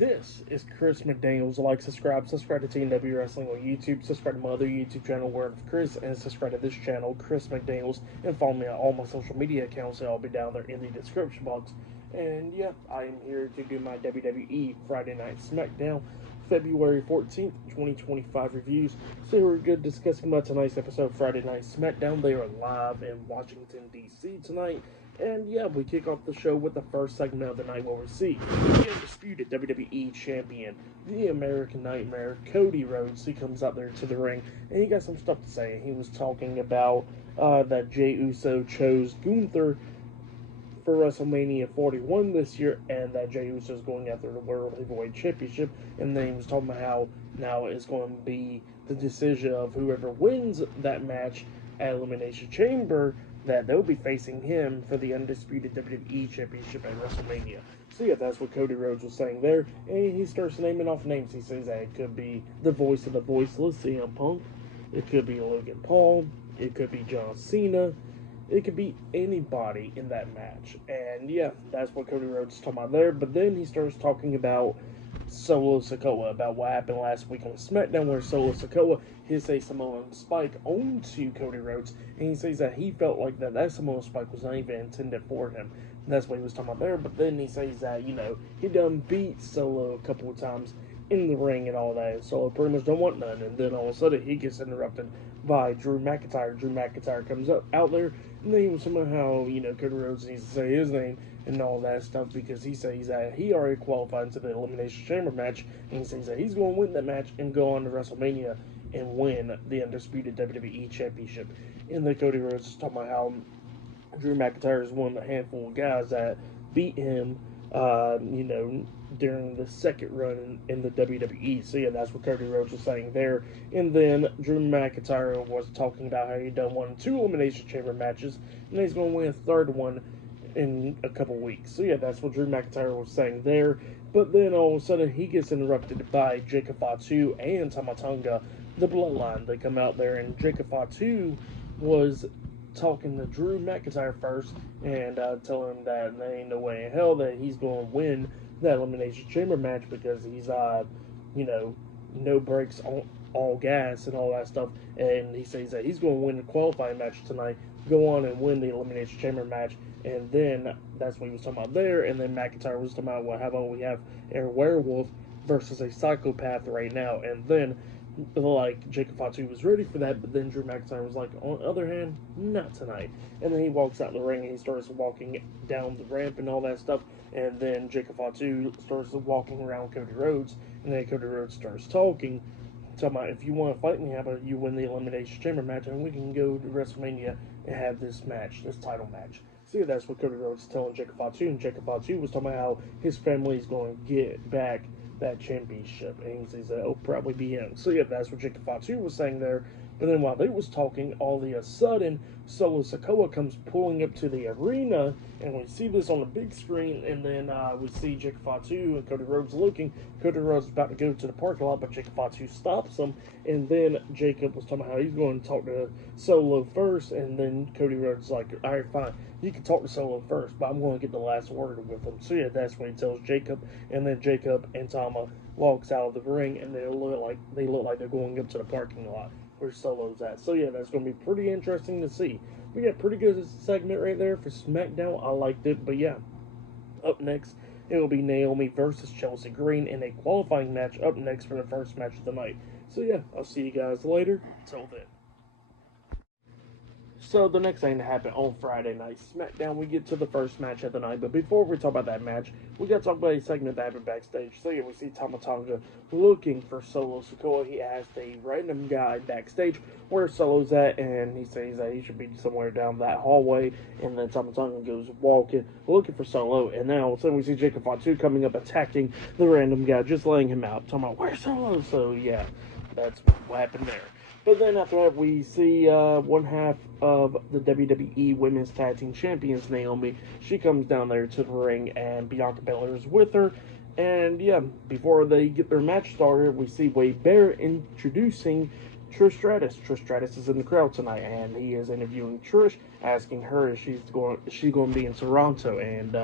This is Chris McDaniels. Like, subscribe to TNW Wrestling on YouTube, subscribe to my other YouTube channel, Word of Chris, and subscribe to this channel, Chris McDaniels, and follow me on all my social media accounts. They'll all be down there in the description box. And yeah, I am here to do my WWE Friday Night SmackDown February 14th, 2025 reviews. So we're good discussing about tonight's episode of Friday Night SmackDown. They are live in Washington, D.C. tonight. And yeah, we kick off the show with the first segment of the night where we see the undisputed WWE Champion, the American Nightmare, Cody Rhodes. He comes out there to the ring, and he got some stuff to say. He was talking about that Jey Uso chose Gunther for WrestleMania 41 this year, and that Jey Uso is going after the World Heavyweight Championship. And then he was talking about how now it's going to be the decision of whoever wins that match at Elimination Chamber, that they'll be facing him for the undisputed WWE Championship at WrestleMania. So yeah, that's what Cody Rhodes was saying there, and he starts naming off names. He says that it could be the voice of the voiceless, CM Punk, it could be Logan Paul, it could be John Cena, it could be anybody in that match. And yeah, that's what Cody Rhodes is talking about there. But then he starts talking about Solo Sikoa, about what happened last week on SmackDown, where Solo Sikoa hit a Samoan spike onto Cody Rhodes, and he says that he felt like that Samoan spike was not even intended for him. And that's what he was talking about there. But then he says that, he done beat Solo a couple of times in the ring and all that, and Solo pretty much don't want none. And then all of a sudden he gets interrupted by Drew McIntyre. Drew McIntyre comes out there, and then he was somehow, Cody Rhodes needs to say his name and all that stuff, because he says that he already qualified into the Elimination Chamber match, and he says that he's going to win that match and go on to WrestleMania and win the undisputed WWE Championship. And then Cody Rhodes is talking about how Drew McIntyre is one of the handful of guys that beat him, during the second run in the WWE. So yeah, that's what Cody Rhodes was saying there. And then Drew McIntyre was talking about how he done 2 Elimination Chamber matches, and he's going to win a third one in a couple weeks. So yeah, that's what Drew McIntyre was saying there. But then all of a sudden he gets interrupted by Jacob Fatu and Tama Tonga, the Bloodline. They come out there, and Jacob Fatu was talking to Drew McIntyre first and telling him that there ain't no way in hell that he's going to win that Elimination Chamber match, because he's no brakes on all gas and all that stuff. And he says that he's going to win the qualifying match tonight, go on and win the Elimination Chamber match. And then that's what he was talking about there. And then McIntyre was talking about, well, how about we have a werewolf versus a psychopath right now? And then Jacob Fatu was ready for that, but then Drew McIntyre was like, on the other hand, not tonight. And then he walks out in the ring, and he starts walking down the ramp and all that stuff. And then Jacob Fatu starts walking around Cody Rhodes, and then Cody Rhodes starts talking about, if you want to fight me, how about you win the Elimination Chamber match, and we can go to WrestleMania and have this match, this title match. So yeah, that's what Cody Rhodes is telling Jacob Fatu, and Jacob Fatu was talking about how his family is going to get back that championship, and he says that it'll probably be him. So yeah, that's what Jacob Fatu was saying there. But then while they was talking, all of a sudden, Solo Sikoa comes pulling up to the arena, and we see this on the big screen, and then we see Jacob Fatu and Cody Rhodes looking. Cody Rhodes is about to go to the parking lot, but Jacob Fatu stops him, and then Jacob was talking about how he's going to talk to Solo first, and then Cody Rhodes is like, all right, fine, you can talk to Solo first, but I'm going to get the last word with him. So yeah, that's what he tells Jacob, and then Jacob and Tama walks out of the ring, and they look like they're going up to the parking lot where Solo's at. So yeah, that's going to be pretty interesting to see. We got a pretty good segment right there for SmackDown. I liked it. But yeah, up next, it will be Naomi versus Chelsea Green in a qualifying match up next for the first match of the night. So yeah, I'll see you guys later. Till then. So the next thing to happen on Friday Night SmackDown, we get to the first match of the night. But before we talk about that match, we got to talk about a segment that happened backstage. So yeah, we see Tama Tonga looking for Solo Sikoa. He asked a random guy backstage where Solo's at, and he says that he should be somewhere down that hallway. And then Tama Tonga goes walking, looking for Solo. And then all of a sudden we see Jacob Fatu coming up, attacking the random guy, just laying him out, talking about, where's Solo? So yeah, that's what happened there. But then after that, we see one half of the WWE Women's Tag Team Champions, Naomi. She comes down there to the ring, and Bianca Belair is with her. And yeah, before they get their match started, we see Wade Barrett introducing Trish Stratus. Trish Stratus is in the crowd tonight, and he is interviewing Trish, asking her if she's going to be in Toronto. And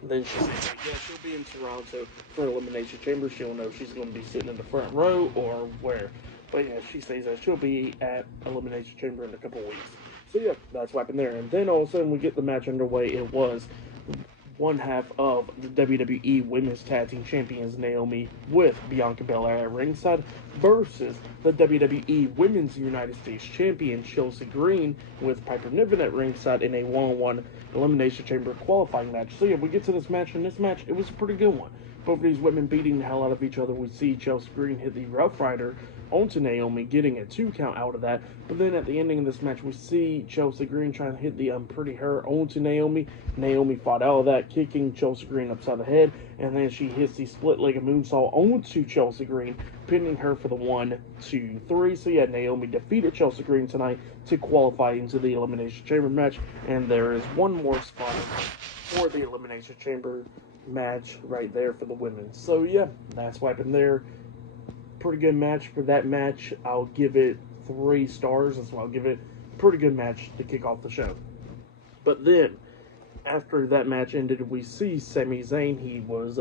And then she says, yeah, she'll be in Toronto for Elimination Chamber. She'll know she's going to be sitting in the front row or where. But yeah, she says that she'll be at Elimination Chamber in a couple weeks. So yeah, that's what happened there. And then all of a sudden we get the match underway. It was one half of the WWE Women's Tag Team Champions Naomi with Bianca Belair at ringside versus the WWE Women's United States Champion Chelsea Green with Piper Niven at ringside in a one-on-one Elimination Chamber qualifying match. So yeah, we get to this match, and this match, it was a pretty good one. Both of these women beating the hell out of each other. We see Chelsea Green hit the Rough Rider onto Naomi, getting a 2 count out of that. But then at the ending of this match, we see Chelsea Green trying to hit the Pretty Her onto Naomi. Naomi fought out of that, kicking Chelsea Green upside the head, and then she hits the split-legged moonsault onto Chelsea Green, pinning her for the 1, 2, 3. So yeah, Naomi defeated Chelsea Green tonight to qualify into the Elimination Chamber match, and there is one more spot for the Elimination Chamber match right there for the women. So yeah, that's what happened there. Pretty good match for that match. I'll give it 3 stars. That's why I'll give it a pretty good match to kick off the show. But then, after that match ended, we see Sami Zayn. He was,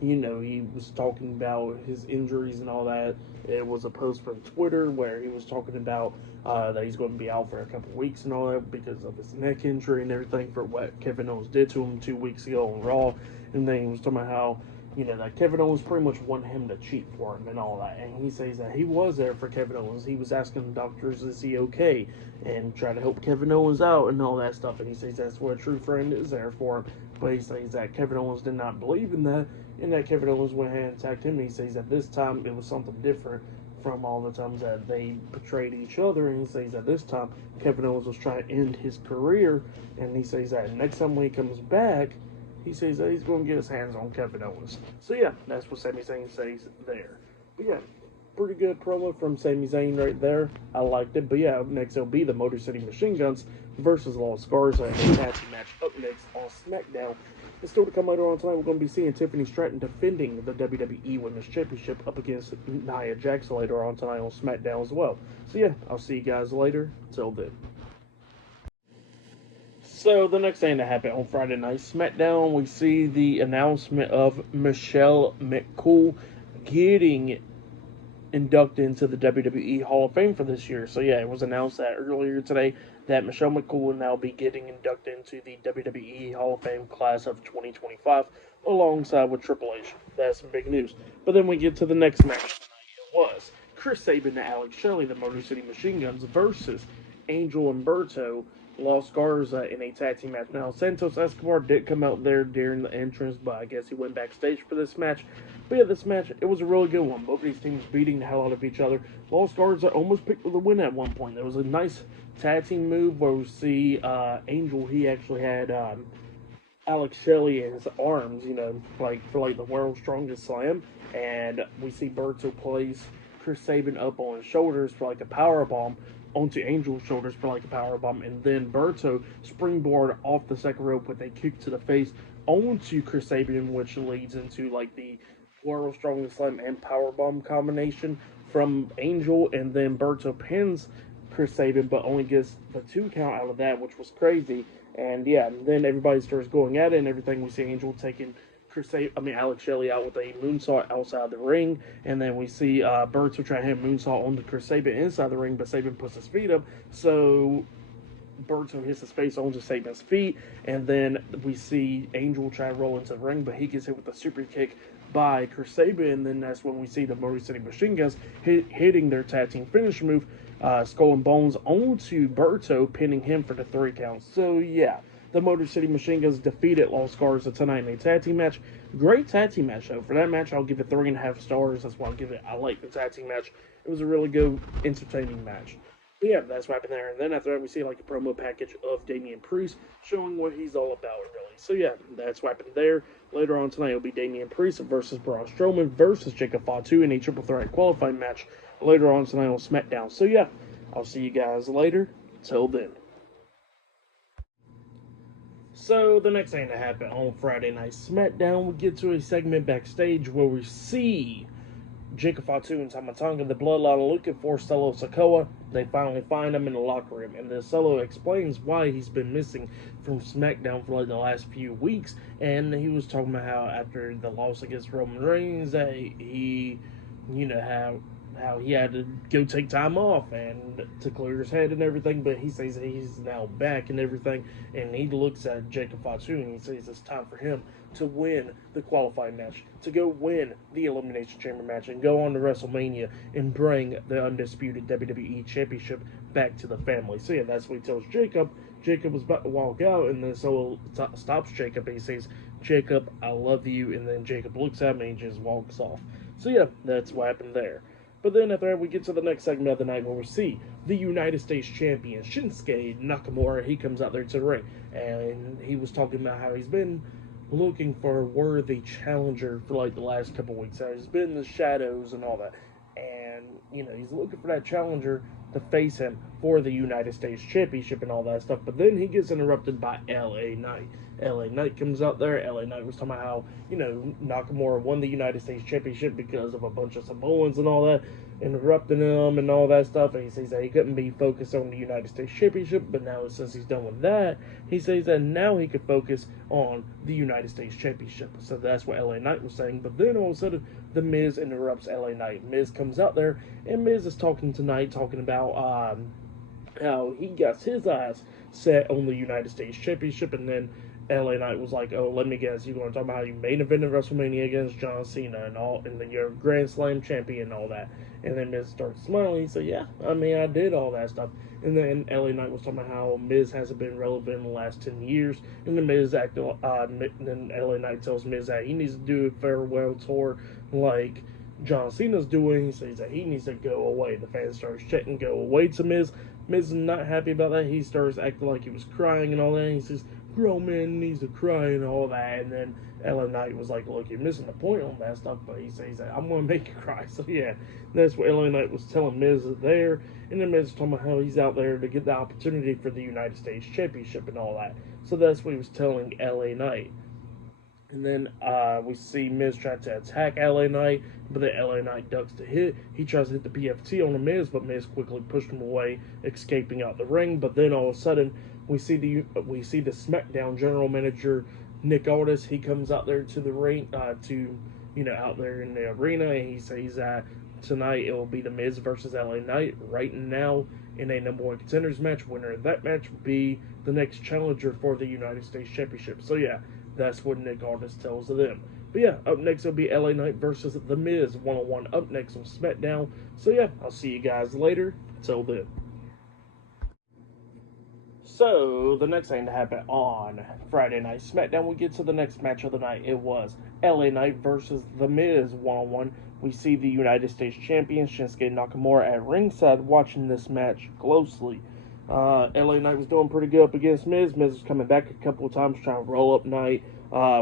he was talking about his injuries and all that. It was a post from Twitter where he was talking about that he's going to be out for a couple weeks and all that because of his neck injury and everything for what Kevin Owens did to him 2 weeks ago on Raw. And then he was talking about how, that Kevin Owens pretty much wanted him to cheat for him and all that. And he says that he was there for Kevin Owens. He was asking the doctors, is he okay? And trying to help Kevin Owens out and all that stuff. And he says that's what a true friend is there for him. But he says that Kevin Owens did not believe in that. And that Kevin Owens went ahead and attacked him. And he says that this time it was something different from all the times that they betrayed each other. And he says that this time Kevin Owens was trying to end his career. And he says that next time when he comes back, he says that he's going to get his hands on Kevin Owens. So yeah, that's what Sami Zayn says there. But yeah, pretty good promo from Sami Zayn right there. I liked it. But yeah, up next it'll be the Motor City Machine Guns versus Los Garza in a tag team match up next on SmackDown. And still to come later on tonight, we're going to be seeing Tiffany Stratton defending the WWE Women's Championship up against Nia Jax later on tonight on SmackDown as well. So yeah, I'll see you guys later. Till then. So the next thing that happened on Friday Night SmackDown, we see the announcement of Michelle McCool getting inducted into the WWE Hall of Fame for this year. So yeah, it was announced that earlier today that Michelle McCool will now be getting inducted into the WWE Hall of Fame class of 2025 alongside with Triple H. That's some big news. But then we get to the next match tonight. It was Chris Sabin and Alex Shelley, the Motor City Machine Guns, versus Angel Umberto, Los Garza in a tag team match. Now, Santos Escobar did come out there during the entrance, but I guess he went backstage for this match. But yeah, this match, it was a really good one. Both of these teams beating the hell out of each other. Los Garza almost picked the win at one point. There was a nice tag team move where we see Angel, he actually had Alex Shelley in his arms, for the world's strongest slam. And we see Berto place Chris Sabin up on his shoulders for like a power bomb onto Angel's shoulders for like a powerbomb, and then Berto springboard off the second rope with a kick to the face onto Chris Sabin, which leads into like the world's strongest slam and powerbomb combination from Angel, and then Berto pins Chris Sabin, but only gets the 2 count out of that, which was crazy. And yeah, then everybody starts going at it and everything. We see Angel taking Alex Shelley out with a moonsault outside the ring, and then we see Berto trying to hit a moonsault onto Chris Sabin inside the ring, but Sabin puts his feet up, so Berto hits his face onto Sabin's feet, and then we see Angel try to roll into the ring, but he gets hit with a super kick by Chris Sabin, and then that's when we see the Motor City Machine Guns hitting their tag team finish move, Skull and Bones onto Berto, pinning him for the 3 count. So yeah, the Motor City Machine Guns defeated Los Garza tonight in a tag team match. Great tag team match, though. For that match, I'll give it 3.5 stars. That's why I'll give it. I like the tag team match. It was a really good, entertaining match. But yeah, that's what happened there. And then after that, we see like a promo package of Damian Priest showing what he's all about, really. So yeah, that's what happened there. Later on tonight, it'll be Damian Priest versus Braun Strowman versus Jacob Fatu in a triple threat qualifying match later on tonight on SmackDown. So yeah, I'll see you guys later. Till then. So, the next thing that happened on Friday Night SmackDown, we get to a segment backstage where we see Jacob Fatu and Tama Tonga, the Bloodline, looking for Solo Sikoa. They finally find him in the locker room, and then Solo explains why he's been missing from SmackDown for like the last few weeks, and he was talking about how after the loss against Roman Reigns, that he, how he had to go take time off and to clear his head and everything, but he says he's now back and everything, and he looks at Jacob Fatu and he says it's time for him to win the qualifying match, to go win the Elimination Chamber match, and go on to WrestleMania and bring the undisputed WWE Championship back to the family. So yeah, that's what he tells Jacob. Jacob was about to walk out, and then Solo stops Jacob, and he says, "Jacob, I love you," and then Jacob looks at me and just walks off. So yeah, that's what happened there. But then after that, we get to the next segment of the night where we see the United States Champion, Shinsuke Nakamura. He comes out there to the ring, and he was talking about how he's been looking for a worthy challenger for like the last couple weeks. He's been in the shadows and all that. And, he's looking for that challenger to face him for the United States Championship and all that stuff. But then he gets interrupted by LA Knight. LA Knight comes out there. LA Knight was talking about how, Nakamura won the United States Championship because of a bunch of Samoans and all that, interrupting him and all that stuff. And he says that he couldn't be focused on the United States Championship, but now since he's done with that, he says that now he could focus on the United States Championship. So that's what LA Knight was saying. But then all of a sudden, The Miz interrupts LA Knight. Miz comes out there, and Miz is talking about how he got his eyes set on the United States Championship, and then LA Knight was like, "Oh, let me guess, you're going to talk about how you main evented WrestleMania against John Cena and then you're a Grand Slam champion and all that." And then Miz starts smiling. He said, "Yeah, I did all that stuff." And then LA Knight was talking about how Miz hasn't been relevant in the last 10 years. And then then LA Knight tells Miz that he needs to do a farewell tour like John Cena's doing. He says that he needs to go away. The fans starts chanting, "Go away" to Miz. Miz is not happy about that. He starts acting like he was crying and all that. And he says, "Grown man needs to cry" and all that. And then LA Knight was like, "Look, you're missing the point on that stuff." But he says that, "I'm going to make you cry." So yeah, that's what LA Knight was telling Miz there. And then Miz was talking about how he's out there to get the opportunity for the United States Championship and all that. So that's what he was telling LA Knight. And then we see Miz try to attack LA Knight, but then LA Knight ducks the hit. He tries to hit the PFT on the Miz, but Miz quickly pushed him away, escaping out the ring. But then all of a sudden, we see the SmackDown general manager Nick Aldis. He comes out there to the ring, out there in the arena, and he says that tonight it will be the Miz versus LA Knight. Right now, in a number one contenders match, winner of that match will be the next challenger for the United States Championship. So yeah, that's what Nick Aldis tells them. But yeah, up next will be LA Knight versus The Miz, one-on-one up next on SmackDown. So yeah, I'll see you guys later. Till then. So, the next thing to happen on Friday Night SmackDown, we get to the next match of the night. It was LA Knight versus The Miz, one-on-one. We see the United States Champion, Shinsuke Nakamura, at ringside watching this match closely. LA Knight was doing pretty good up against Miz. Miz was coming back a couple of times trying to roll up Knight.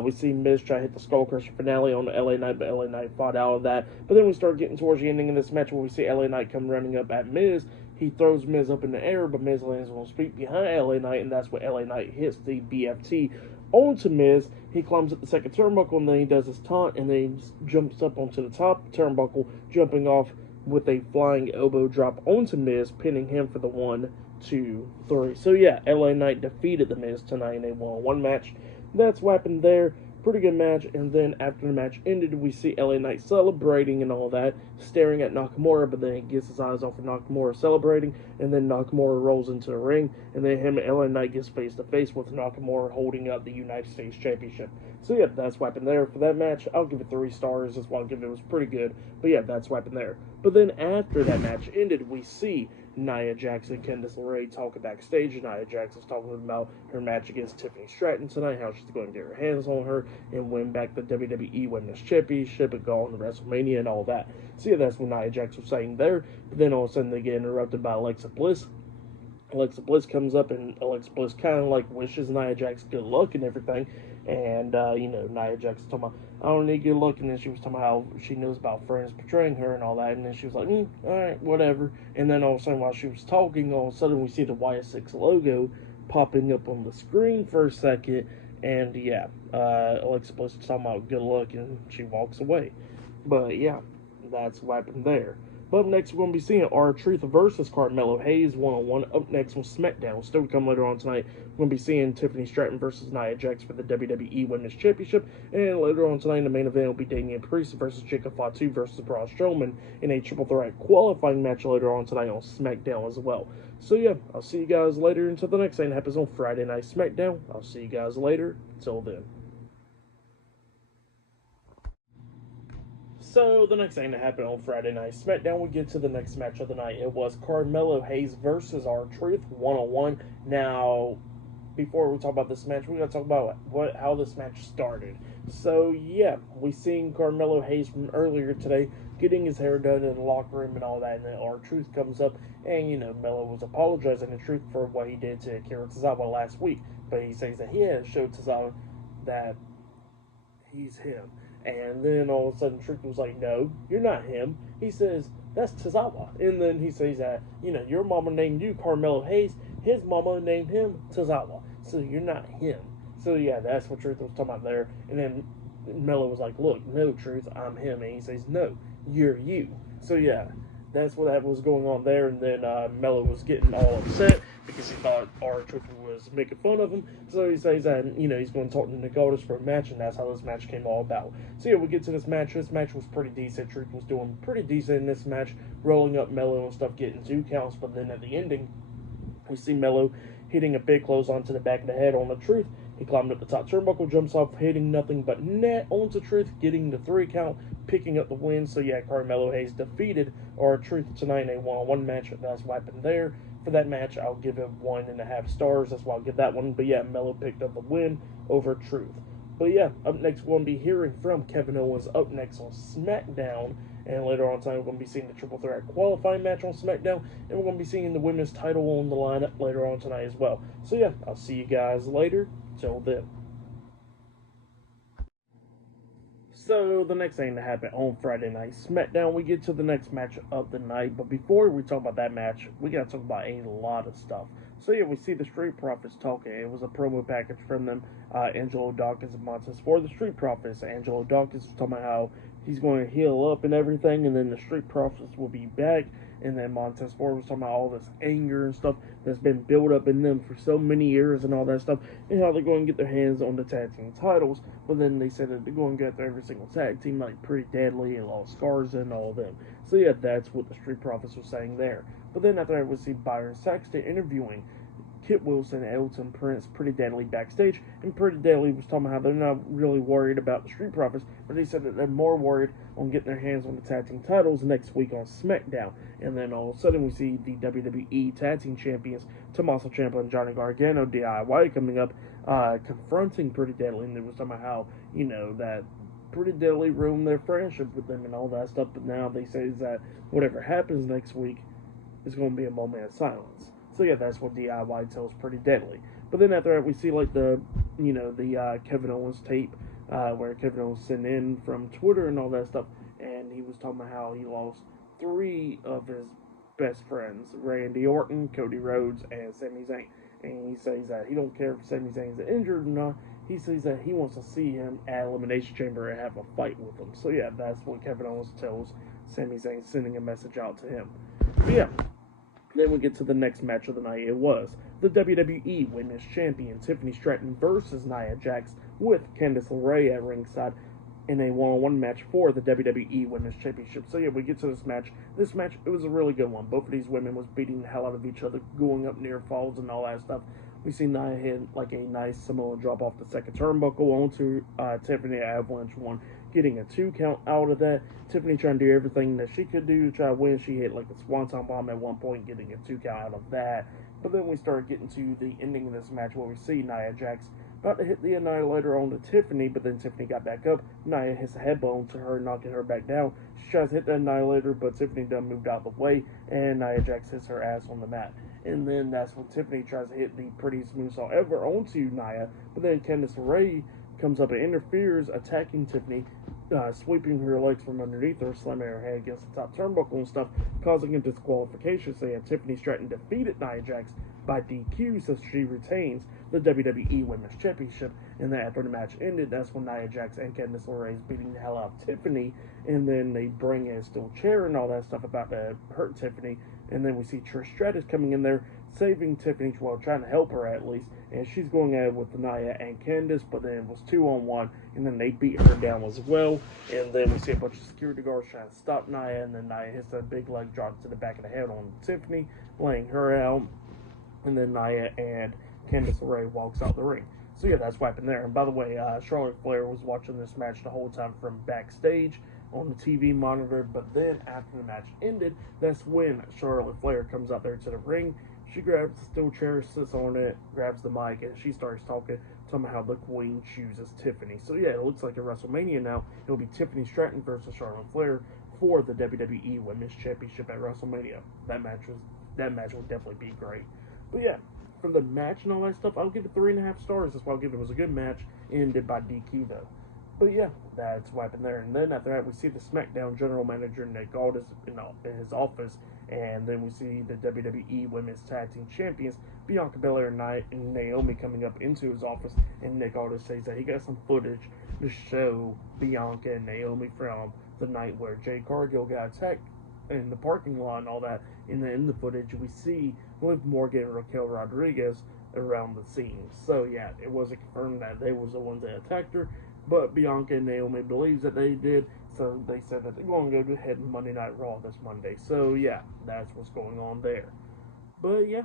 We see Miz try to hit the Skull Crusher finale on LA Knight, but LA Knight fought out of that. But then we start getting towards the ending of this match where we see LA Knight come running up at Miz. He throws Miz up in the air, but Miz lands on his feet behind LA Knight, and that's when LA Knight hits the BFT onto Miz. He climbs up the second turnbuckle, and then he does his taunt, and then he jumps up onto the top turnbuckle, jumping off with a flying elbow drop onto Miz, pinning him for the 1, 2, 3. So yeah, LA Knight defeated The Miz tonight in a one-on-one match. That's what happened there. Pretty good match. And then after the match ended, we see LA Knight celebrating and all that, staring at Nakamura, but then he gets his eyes off of Nakamura celebrating, and then Nakamura rolls into the ring, and then him and LA Knight gets face to face with Nakamura holding up the United States Championship. So yeah, that's what happened there for that match. I'll give it 3 stars. That's why I'll give it. It was pretty good. But yeah, that's what happened there. But then after that match ended, we see Nia Jax and Candice LeRae talking backstage. Nia Jax is talking about her match against Tiffany Stratton tonight, how she's going to get her hands on her and win back the WWE Women's Championship and go on to WrestleMania and all that. So yeah, that's what Nia Jax was saying there. But then all of a sudden they get interrupted by Alexa Bliss. Alexa Bliss comes up, and Alexa Bliss kind of like wishes Nia Jax good luck and everything. And, Nia Jax was talking about, "I don't need good luck," and then she was talking about how she knows about friends betraying her and all that, and then she was like, alright, whatever. And then all of a sudden, while she was talking, all of a sudden we see the YS6 logo popping up on the screen for a second, and yeah, Alexa Bliss was talking about good luck, and she walks away. But yeah, that's what happened there. But up next, we're going to be seeing R-Truth versus Carmelo Hayes one-on-one. Up next with SmackDown. Still to come later on tonight, we're going to be seeing Tiffany Stratton versus Nia Jax for the WWE Women's Championship. And later on tonight, in the main event will be Damian Priest versus Jacob Fatu versus Braun Strowman in a triple threat qualifying match later on tonight on SmackDown as well. So yeah, I'll see you guys later until the next thing that happens on Friday Night SmackDown. I'll see you guys later. Until then. So the next thing that happened on Friday Night SmackDown, we get to the next match of the night. It was Carmelo Hayes versus R-Truth one-on-one. Now, before we talk about this match, we gotta talk about how this match started. So yeah, we seen Carmelo Hayes from earlier today getting his hair done in the locker room and all that, and then R-Truth comes up, and Melo was apologizing to Truth for what he did to Akira Tozawa last week, but he says that he has showed Tozawa that he's him. And then all of a sudden, Truth was like, no, you're not him. He says, that's Tozawa. And then he says that, your mama named you Carmelo Hayes. His mama named him Tozawa. So you're not him. So yeah, that's what Truth was talking about there. And then Melo was like, look, no, Truth, I'm him. And he says, no, you're you. So yeah, that's what was going on there. And then Melo was getting all upset because he thought R-Truth was making fun of him. So he says that, he's going to talk to Nick Aldis for a match, and that's how this match came all about. So yeah, we get to this match. This match was pretty decent. Truth was doing pretty decent in this match, rolling up Melo and stuff, getting 2 counts. But then at the ending, we see Melo hitting a big close onto the back of the head on the Truth. He climbed up the top turnbuckle, jumps off, hitting nothing but net onto Truth, getting the 3 count, picking up the win. So yeah, Carmelo Hayes defeated R-Truth tonight in a one-on-one match. That's what happened there. For that match, I'll give it 1.5 stars. That's why I'll give that one. But yeah, Melo picked up the win over Truth. But yeah, up next we're going to be hearing from Kevin Owens up next on SmackDown. And later on tonight, we're going to be seeing the triple threat qualifying match on SmackDown. And we're going to be seeing the women's title on the lineup later on tonight as well. So yeah, I'll see you guys later. Till then. So the next thing that happened on Friday Night SmackDown, we get to the next match of the night. But before we talk about that match, we got to talk about a lot of stuff. So yeah, we see the Street Profits talking. It was a promo package from them. Angelo Dawkins and Montez Ford, the Street Profits. Angelo Dawkins was talking about how he's going to heal up and everything, and then the Street Profits will be back. And then Montez Ford was talking about all this anger and stuff that's been built up in them for so many years and all that stuff, and how they're going to get their hands on the tag team titles. But then they said that they're going to get every single tag team, like Pretty Deadly and Lost Scars and all of them. So yeah, that's what the Street Profits were saying there. But then after that, we see Byron Saxton interviewing Kit Wilson and Elton Prince, Pretty Deadly, backstage, and Pretty Deadly was talking about how they're not really worried about the Street Profits, but they said that they're more worried on getting their hands on the tag team titles next week on SmackDown. And then all of a sudden we see the WWE tag team champions, Tommaso Ciampa and Johnny Gargano, DIY, coming up, confronting Pretty Deadly, and they was talking about how, that Pretty Deadly ruined their friendship with them and all that stuff, but now they say that whatever happens next week is going to be a moment of silence. So yeah, that's what DIY tells Pretty Deadly. But then after that, we see like the Kevin Owens tape where Kevin Owens sent in from Twitter and all that stuff, and he was talking about how he lost 3 of his best friends: Randy Orton, Cody Rhodes, and Sami Zayn. And he says that he don't care if Sami Zayn's injured or not. He says that he wants to see him at Elimination Chamber and have a fight with him. So yeah, that's what Kevin Owens tells Sami Zayn, sending a message out to him. But yeah. Then we get to the next match of the night. It was the WWE Women's Champion Tiffany Stratton versus Nia Jax with Candice LeRae at ringside in a one-on-one match for the WWE Women's Championship. So yeah, we get to this match. This match, it was a really good one. Both of these women was beating the hell out of each other, going up near falls and all that stuff. We see Nia hit like a nice Samoa drop off the second turnbuckle onto Tiffany Avalanche 1, getting a 2 count out of that. Tiffany trying to do everything that she could do to try to win. She hit like a swanton bomb at one point, getting a 2 count out of that. But then we started getting to the ending of this match where we see Nia Jax about to hit the Annihilator on to Tiffany, but then Tiffany got back up. Nia hits a headbone to her, knocking her back down. She tries to hit the Annihilator, but Tiffany done moved out of the way, and Nia Jax hits her ass on the mat. And then that's when Tiffany tries to hit the prettiest moonsault ever onto Nia, but then Candice LeRae comes up and interferes, attacking Tiffany, sweeping her legs from underneath her, slamming her head against the top turnbuckle and stuff, causing a disqualification. So yeah, Tiffany Stratton defeated Nia Jax by DQ, so she retains the WWE Women's Championship. And then after the match ended, that's when Nia Jax and Candice LeRae is beating the hell out of Tiffany, and then they bring in a steel chair and all that stuff about to hurt Tiffany. And then we see Trish Stratus coming in there, saving Tiffany, well, trying to help her at least, and she's going at it with Nia and Candice, but then it was 2-on-1, and then they beat her down as well. And then we see a bunch of security guards trying to stop Nia, and then Nia hits a big leg drop to the back of the head on Tiffany, laying her out. And then Nia and Candice LeRae walks out the ring. So yeah, that's what happened there. And by the way, Charlotte Flair was watching this match the whole time from backstage on the TV monitor, but then after the match ended, that's when Charlotte Flair comes out there to the ring. She grabs the steel chair, sits on it, grabs the mic, and she starts talking about how the Queen chooses Tiffany. So yeah, it looks like at WrestleMania now, it'll be Tiffany Stratton versus Charlotte Flair for the WWE Women's Championship at WrestleMania. That match will definitely be great. But yeah, from the match and all that stuff, I'll give it 3.5 stars. That's why I'll give it. It was a good match, ended by DQ though. But yeah, that's what happened there. And then after that, we see the SmackDown general manager, Nick Aldis, in his office. And then we see the WWE Women's Tag Team Champions, Bianca Belair and Naomi, coming up into his office. And Nick Aldis says that he got some footage to show Bianca and Naomi from the night where Jade Cargill got attacked in the parking lot and all that. And then in the footage, we see Liv Morgan and Raquel Rodriguez around the scene. So yeah, it wasn't confirmed that they was the ones that attacked her, but Bianca and Naomi believes that they did, so they said that they're going to go ahead and Monday Night Raw this Monday. So yeah, that's what's going on there. But yeah,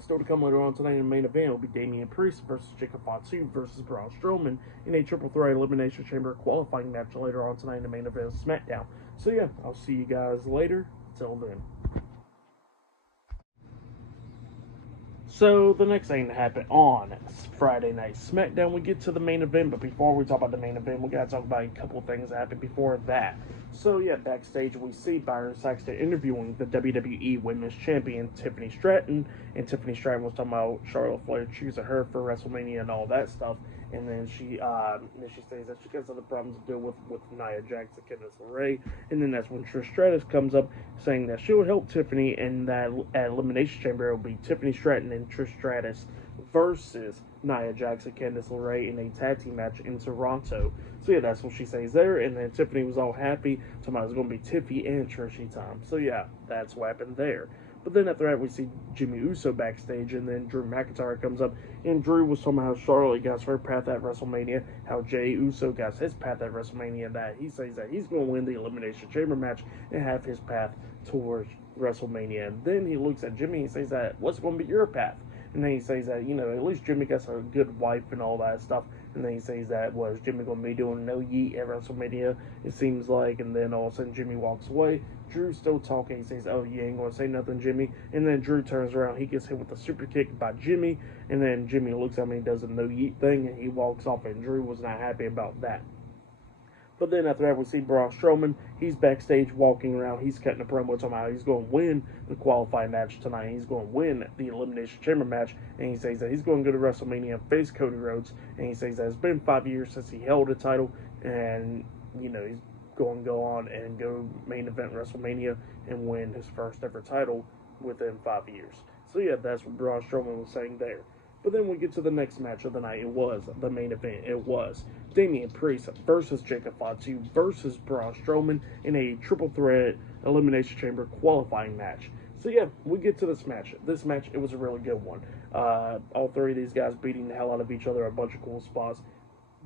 still to come later on tonight in the main event will be Damian Priest versus Jacob Fatu versus Braun Strowman in a triple threat elimination chamber qualifying match later on tonight in the main event of SmackDown. So yeah, I'll see you guys later. Till then. So the next thing to happen on Friday Night SmackDown, we get to the main event. But before we talk about the main event, we gotta talk about a couple of things that happened before that. So yeah, backstage we see Byron Saxton interviewing the WWE Women's Champion Tiffany Stratton, and Tiffany Stratton was talking about Charlotte Flair choosing her for WrestleMania and all that stuff. And then she says that she got other problems to deal with Nia Jax and Candice LeRae. And then that's when Trish Stratus comes up saying that she will help Tiffany, and that at Elimination Chamber it will be Tiffany Stratton and Trish Stratus versus Nia Jax and Candice LeRae in a tag team match in Toronto. So yeah, that's what she says there. And then Tiffany was all happy. Tomorrow's going to be Tiffy and Trishy time. So yeah, that's what happened there. But then after that, we see Jimmy Uso backstage, and then Drew McIntyre comes up, and Drew was talking about how Charlotte got her path at WrestleMania, how Jey Uso got his path at WrestleMania, and that he says that he's going to win the Elimination Chamber match and have his path towards WrestleMania. And then he looks at Jimmy and says that, what's going to be your path? And then he says that, at least Jimmy got a good wife and all that stuff. And then he says that, was Jimmy going to be doing no yeet at WrestleMania, it seems like. And then all of a sudden Jimmy walks away. Drew's still talking. He says, oh, you ain't going to say nothing, Jimmy. And then Drew turns around. He gets hit with a super kick by Jimmy. And then Jimmy looks at me and does a no yeet thing. And he walks off. And Drew was not happy about that. But then after that, we see Braun Strowman. He's backstage walking around. He's cutting a promo talking about he's going to win the qualifying match tonight. He's going to win the Elimination Chamber match. And he says that he's going to go to WrestleMania and face Cody Rhodes. And he says that it's been 5 years since he held a title. And, he's going to go on and go main event WrestleMania and win his first ever title within 5 years. So yeah, that's what Braun Strowman was saying there. But then we get to the next match of the night. It was the main event. It was Damian Priest versus Jacob Fatu versus Braun Strowman in a triple threat elimination chamber qualifying match. So yeah, we get to this match. This match, it was a really good one. All three of these guys beating the hell out of each other. A bunch of cool spots.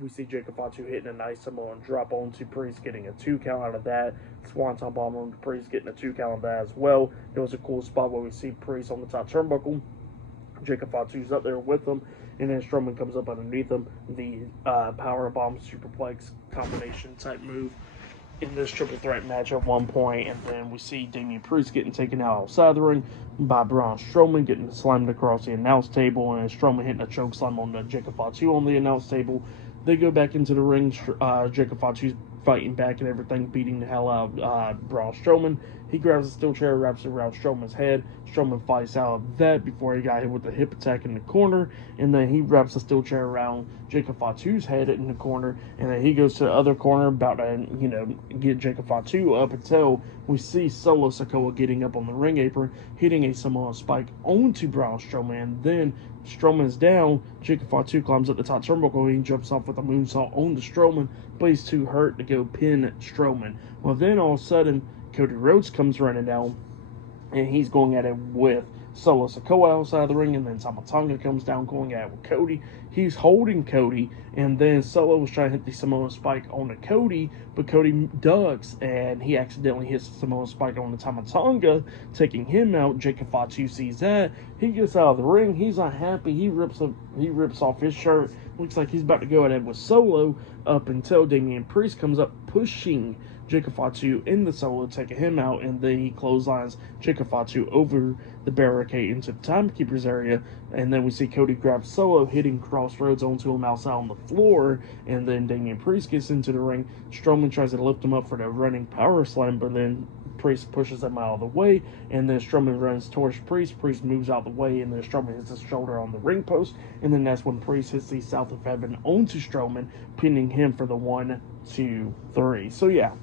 We see Jacob Fatu hitting a nice Samoan drop onto Priest, getting a 2 count out of that. Swanton bomb on Priest, getting a 2 count out of that as well. There was a cool spot where we see Priest on the top turnbuckle. Jacob Fatu's up there with him, and then Strowman comes up underneath him. The power bomb superplex combination type move in this triple threat match at one point. And then we see Damian Priest getting taken out outside the ring by Braun Strowman, getting slammed across the announce table, and Strowman hitting a choke slam on Jacob Fatu on the announce table. They go back into the ring. Jacob Fatu's fighting back and everything, beating the hell out of Braun Strowman. He grabs a steel chair, wraps it around Strowman's head. Strowman fights out of that before he got hit with the hip attack in the corner, and then he wraps a steel chair around Jacob Fatu's head in the corner, and then he goes to the other corner about to, get Jacob Fatu up until we see Solo Sikoa getting up on the ring apron, hitting a Samoan spike onto Braun Strowman. Then Strowman's down. Jacob Fatu climbs up the top turnbuckle. He jumps off with a moonsault onto Strowman, but he's too hurt to go pin Strowman. Well, then all of a sudden, Cody Rhodes comes running down, and he's going at it with Solo Sikoa outside of the ring, and then Tama Tonga comes down going at it with Cody. He's holding Cody, and then Solo was trying to hit the Samoan spike onto Cody, but Cody ducks, and he accidentally hits the Samoan spike on the Tama Tonga, taking him out. Jacob Fatu sees that. He gets out of the ring. He's not happy. He rips off his shirt. Looks like he's about to go at it with Solo up until Damian Priest comes up pushing Jacob Fatu in the Solo, taking him out, and then he clotheslines Jacob Fatu over the barricade into the Timekeeper's area, and then we see Cody grab Solo, hitting Crossroads onto him outside on the floor, and then Damian Priest gets into the ring. Strowman tries to lift him up for the running power slam, but then Priest pushes him out of the way, and then Strowman runs towards Priest. Priest moves out of the way, and then Strowman hits his shoulder on the ring post, and then that's when Priest hits the South of Heaven onto Strowman, pinning him for the 1, 2, 3. So yeah,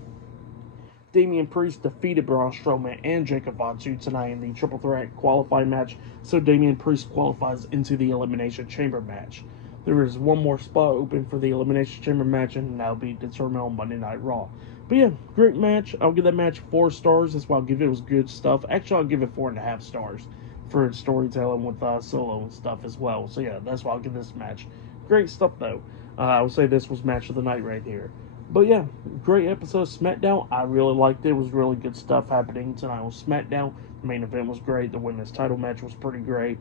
Damian Priest defeated Braun Strowman and Jacob Fatu tonight in the Triple Threat qualifying match, so Damian Priest qualifies into the Elimination Chamber match. There is one more spot open for the Elimination Chamber match, and that'll be determined on Monday Night Raw. But yeah, great match. I'll give that match 4 stars. That's why I'll give it. It was good stuff. Actually, I'll give it 4.5 stars for storytelling with Solo and stuff as well. So yeah, that's why I'll give this match. Great stuff though. I would say this was match of the night right here. But yeah, great episode of SmackDown. I really liked it. It was really good stuff happening tonight on SmackDown. The main event was great. The women's title match was pretty great.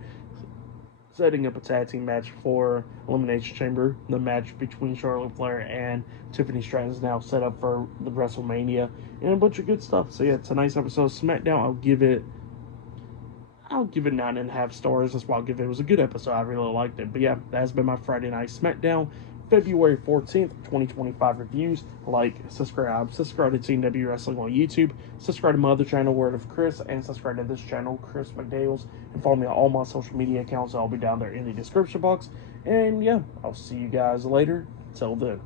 Setting up a tag team match for Elimination Chamber. The match between Charlotte Flair and Tiffany Stratton is now set up for the WrestleMania, and a bunch of good stuff. So yeah, tonight's episode of SmackDown, I'll give it 9.5 stars. That's why I'll give it. It was a good episode. I really liked it. But yeah, that has been my Friday Night SmackDown, February 14th, 2025 reviews. Like, subscribe to Team W Wrestling on YouTube, subscribe to my other channel, Word of Chris, and subscribe to this channel, Chris McDaniels, and follow me on all my social media accounts. I'll be down there in the description box. And yeah, I'll see you guys later. Till then.